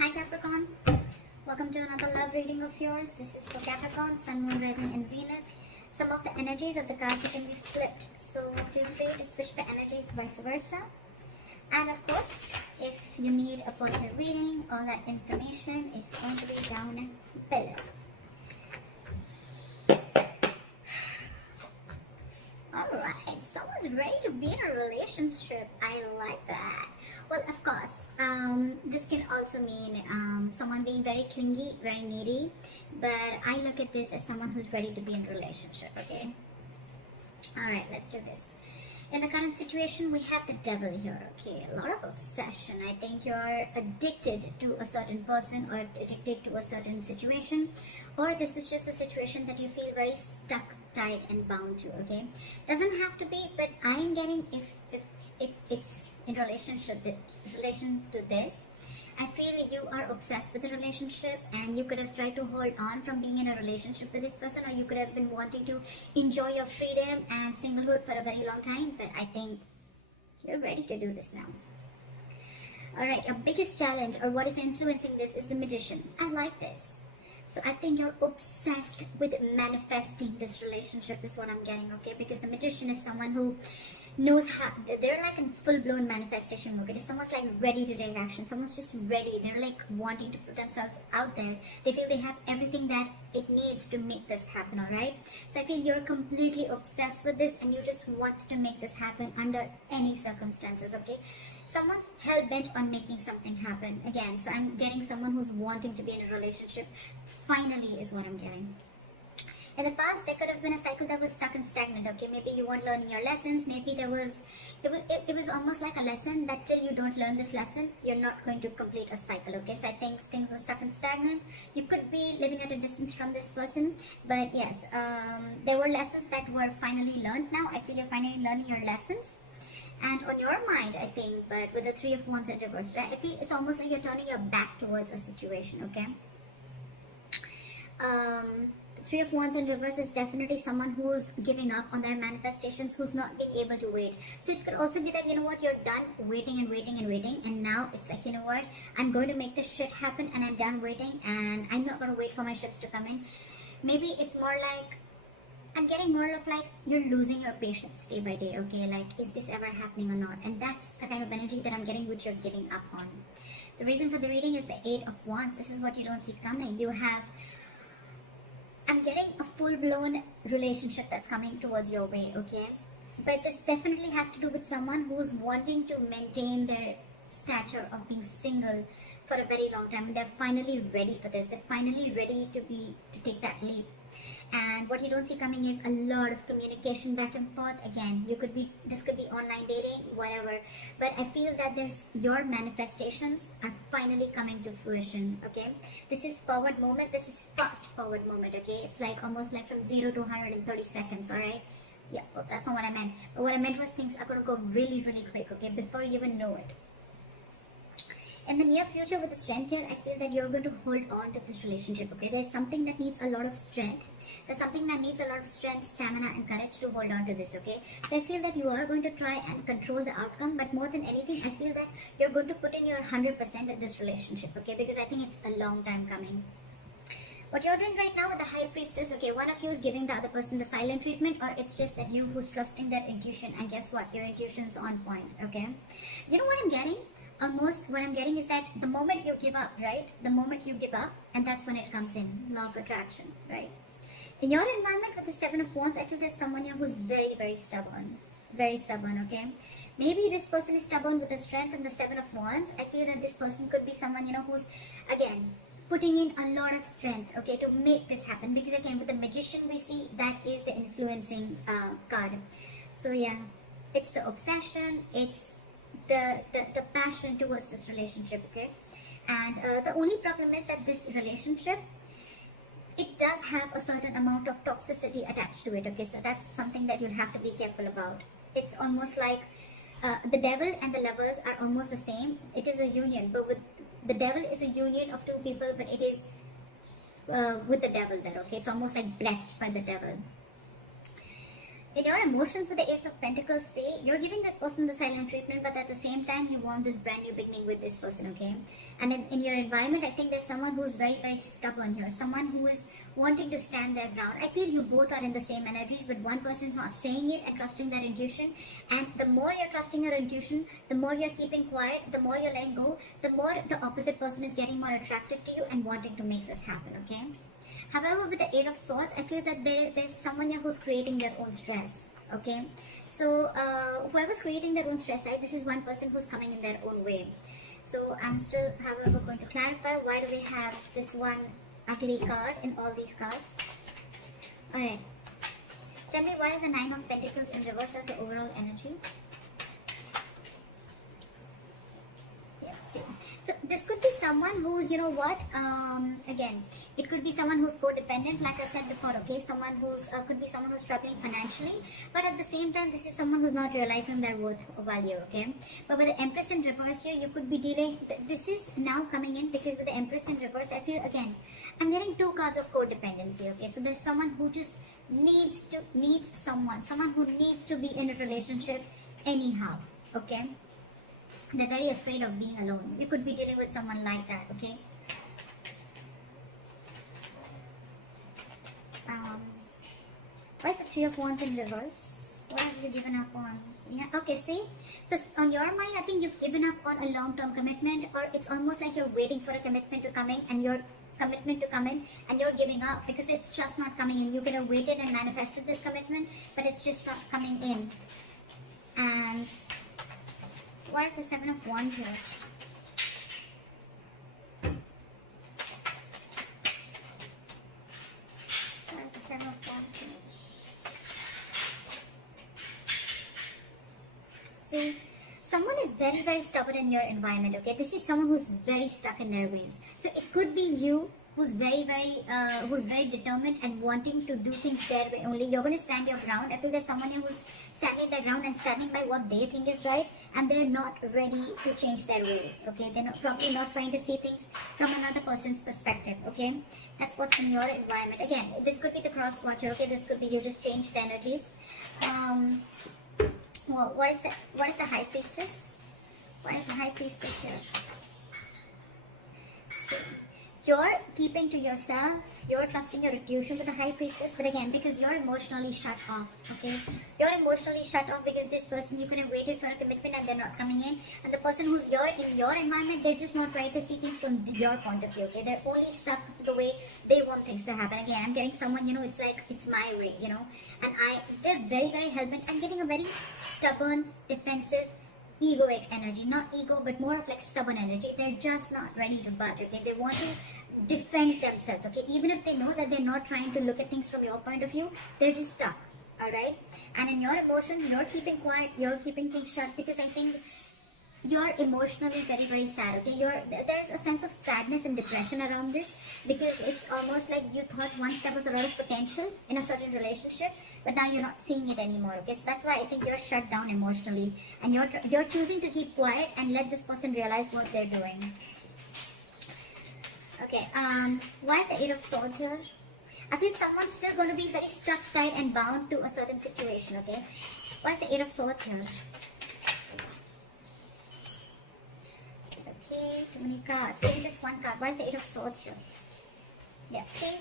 Hi Capricorn, welcome to another love reading of yours. This is for Capricorn, Sun, Moon, Rising and Venus. Some of the energies of the cards can be flipped, so feel free to switch the energies vice versa. And of course, if you need a personal reading, all that information is going to be down below. Alright, someone's ready to be in a relationship. I like that. Well, of course, this can also mean someone being very clingy, very needy, but I look at this as someone who's ready to be in a relationship, okay? Alright, let's do this. In the current situation, we have the devil here, okay? A lot of obsession. I think you're addicted to a certain person or addicted to a certain situation, or this is just a situation that you feel very stuck, tied and bound to, okay? Doesn't have to be, but I'm getting if it's in relation to this, I feel you are obsessed with the relationship and you could have tried to hold on from being in a relationship with this person, or you could have been wanting to enjoy your freedom and singlehood for a very long time, but I think you're ready to do this now. Alright, your biggest challenge or what is influencing this is the Magician. I like this. So I think you're obsessed with manifesting this relationship is what I'm getting, okay? Because the Magician is someone who knows how, they're like in full-blown manifestation mode. Okay? Someone's like ready to take action. Someone's just ready. They're like wanting to put themselves out there. They feel they have everything that it needs to make this happen, alright? So I feel you're completely obsessed with this and you just want to make this happen under any circumstances, okay? Someone's hell-bent on making something happen. Again, so I'm getting someone who's wanting to be in a relationship. Finally is what I'm getting. In the past, there could have been a cycle that was stuck and stagnant, okay? Maybe you weren't learning your lessons. Maybe it was almost like a lesson that till you don't learn this lesson, you're not going to complete a cycle, okay? So I think things were stuck and stagnant. You could be living at a distance from this person, but yes, there were lessons that were finally learned now. I feel you're finally learning your lessons. And on your mind, I think, but with the Three of Wands in reverse, right? I feel it's almost like you're turning your back towards a situation, okay? The Three of Wands in reverse is definitely someone who's giving up on their manifestations, who's not being able to wait. So it could also be that, you know what, you're done waiting and waiting and waiting, and now it's like, you know what, I'm going to make this shit happen and I'm done waiting and I'm not going to wait for my ships to come in. Maybe it's more like, I'm getting more of like you're losing your patience day by day, okay? Like, is this ever happening or not? And that's the kind of energy that I'm getting, which you're giving up on. The reason for the reading is the Eight of Wands. This is what you don't see coming. You have, I'm getting a full-blown relationship that's coming towards your way, okay? But this definitely has to do with someone who's wanting to maintain their stature of being single for a very long time. And they're finally ready for this. They're finally ready to take that leap. And what you don't see coming is a lot of communication back and forth. Again, this could be online dating, whatever. But I feel that your manifestations are finally coming to fruition, okay? This is forward moment. This is fast forward moment, okay? It's like almost like from 0 to 100 in 30 seconds, alright? Yeah, well, that's not what I meant. But what I meant was things are going to go really, really quick, okay? Before you even know it. In the near future with the Strength here, I feel that you're going to hold on to this relationship, okay? There's something that needs a lot of strength. There's something that needs a lot of strength, stamina and courage to hold on to this, okay? So I feel that you are going to try and control the outcome, but more than anything, I feel that you're going to put in your 100% in this relationship, okay? Because I think it's a long time coming. What you're doing right now with the High Priestess, okay, one of you is giving the other person the silent treatment, or it's just that you who's trusting their intuition, and guess what? Your intuition's on point, okay? You know what I'm getting? Almost what I'm getting is that the moment you give up, right? The moment you give up, and that's when it comes in, law of attraction, right? In your environment with the Seven of Wands, I feel there's someone here who's very, very stubborn. Very stubborn, okay? Maybe this person is stubborn with the Strength and the Seven of Wands. I feel that this person could be someone, you know, who's, again, putting in a lot of strength, okay, to make this happen. Because again, with the Magician we see, that is the influencing card. So yeah, it's the obsession, it's the passion towards this relationship, okay? And the only problem is that this relationship, it does have a certain amount of toxicity attached to it, okay? So that's something that you'll have to be careful about. It's almost like the Devil and the Lovers are almost the same. It is a union, but with the Devil is a union of two people, but it is with the Devil there, okay? It's almost like blessed by the Devil. In your emotions with the Ace of Pentacles, say you're giving this person the silent treatment, but at the same time you want this brand new beginning with this person, okay? And in your environment, I think there's someone who's very, very stubborn here, someone who is wanting to stand their ground. I feel you both are in the same energies, but one person's not saying it and trusting their intuition. And the more you're trusting your intuition, the more you're keeping quiet, the more you're letting go, the more the opposite person is getting more attracted to you and wanting to make this happen, okay? However, with the Eight of Swords, I feel that there's someone here who's creating their own stress, okay? So, whoever's creating their own stress, right, this is one person who's coming in their own way. So, I'm still, however, going to clarify why do we have this one ugly card in all these cards. Alright. Tell me, why is the Nine of Pentacles in reverse as the overall energy? So this could be someone who's, you know what, again, it could be someone who's codependent, like I said before, okay, someone who's, could be someone who's struggling financially, but at the same time, this is someone who's not realizing their worth or value, okay. But with the Empress in reverse here, you could be dealing, this is now coming in, because with the Empress in reverse, I feel, again, I'm getting two cards of codependency, okay. So there's someone who just needs someone who needs to be in a relationship anyhow, okay. They're very afraid of being alone. You could be dealing with someone like that, okay? Why is the Three of Wands in reverse? What have you given up on? Yeah, okay, see? So on your mind, I think you've given up on a long-term commitment, or it's almost like you're waiting for a commitment to come in and you're giving up because it's just not coming in. You could have waited and manifested this commitment, but it's just not coming in. And why is the Seven of Wands here? Why is the Seven of Wands here? See, someone is very, very stubborn in your environment, okay? This is someone who's very stuck in their ways. So it could be you who's very determined and wanting to do things their way only. You're going to stand your ground. I feel there's someone who's standing their ground and standing by what they think is right, and they're not ready to change their ways, okay? They're probably not trying to see things from another person's perspective, okay? That's what's in your environment. Again, this could be the cross watcher, okay? This could be you just change the energies. Well, what is the High Priestess? Why is the High Priestess here? So you're keeping to yourself, you're trusting your intuition with the High Priestess, but again, because you're emotionally shut off, okay? You're emotionally shut off because this person, you could have waited for a commitment and they're not coming in. And the person who's in your environment, they're just not trying to see things from your point of view, okay? They're only stuck to the way they want things to happen. Again, I'm getting someone, you know, it's like, it's my way, you know? And they're very, very hell-bent. I'm getting a very stubborn, defensive, egoic energy. Not ego, but more of like stubborn energy. They're just not ready to budge, okay? They want to defend themselves, okay? Even if they know that they're not trying to look at things from your point of view, they're just stuck, alright? And in your emotions, you're keeping quiet, you're keeping things shut, because I think you're emotionally very, very sad, okay? There's a sense of sadness and depression around this, because it's almost like you thought once there was a lot of potential in a certain relationship, but now you're not seeing it anymore, okay? So that's why I think you're shut down emotionally, and you're choosing to keep quiet and let this person realize what they're doing. Okay, why is the Eight of Swords here? I feel someone's still going to be very stuck, tight, and bound to a certain situation, okay? Why is the Eight of Swords here? Okay, too many cards. Maybe just one card. Why is the Eight of Swords here? Yeah, see?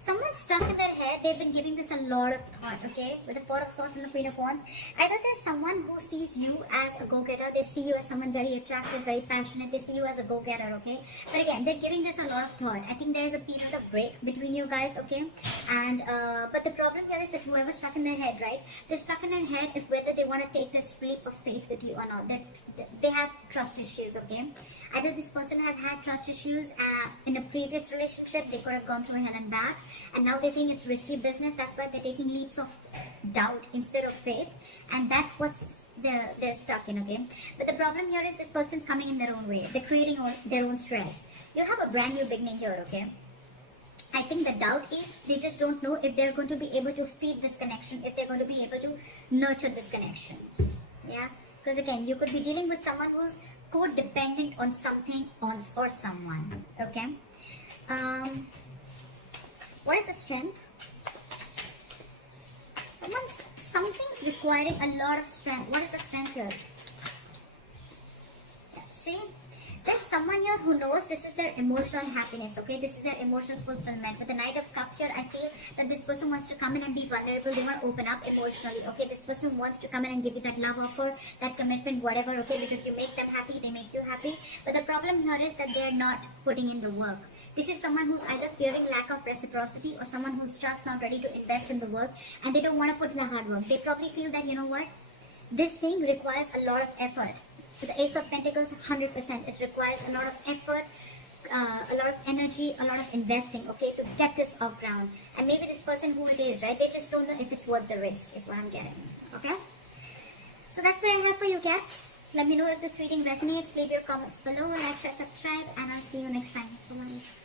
Someone's stuck in their head. They've been giving this a lot of thought, okay? With the Four of Swords and the Queen of Wands. Either there's someone who sees you as a go-getter. They see you as someone very attractive, very passionate. They see you as a go-getter, okay? But again, they're giving this a lot of thought. I think there is a period of break between you guys, okay? And, but the problem here is that whoever's stuck in their head, right? They're stuck in their head if whether they want to take this leap of faith with you or not. They have trust issues, okay? Either this person has had trust issues in a previous relationship. They could have gone through hell and back. And now they think it's risky business. That's why they're taking leaps of doubt instead of faith. And that's what's they're stuck in, okay? But the problem here is this person's coming in their own way. They're creating their own stress. You have a brand new beginning here, okay? I think the doubt is they just don't know if they're going to be able to feed this connection, if they're going to be able to nurture this connection. Yeah? Because again, you could be dealing with someone who's codependent on something or someone, okay? What is the strength? something's requiring a lot of strength. What is the strength here? Yeah, see? There's someone here who knows this is their emotional happiness, okay? This is their emotional fulfillment. With the Knight of Cups here, I feel that this person wants to come in and be vulnerable. They want to open up emotionally, okay? This person wants to come in and give you that love offer, that commitment, whatever, okay? Because you make them happy, they make you happy. But the problem here is that they're not putting in the work. This is someone who's either fearing lack of reciprocity or someone who's just not ready to invest in the work and they don't want to put in the hard work. They probably feel that, you know what? This thing requires a lot of effort. With the Ace of Pentacles, 100%. It requires a lot of effort, a lot of energy, a lot of investing, okay, to get this off ground. And maybe this person who it is, right, they just don't know if it's worth the risk, is what I'm getting, okay? So that's what I have for you, Caps. Let me know if this reading resonates. Leave your comments below, like, share, subscribe, and I'll see you next time. Bye-bye.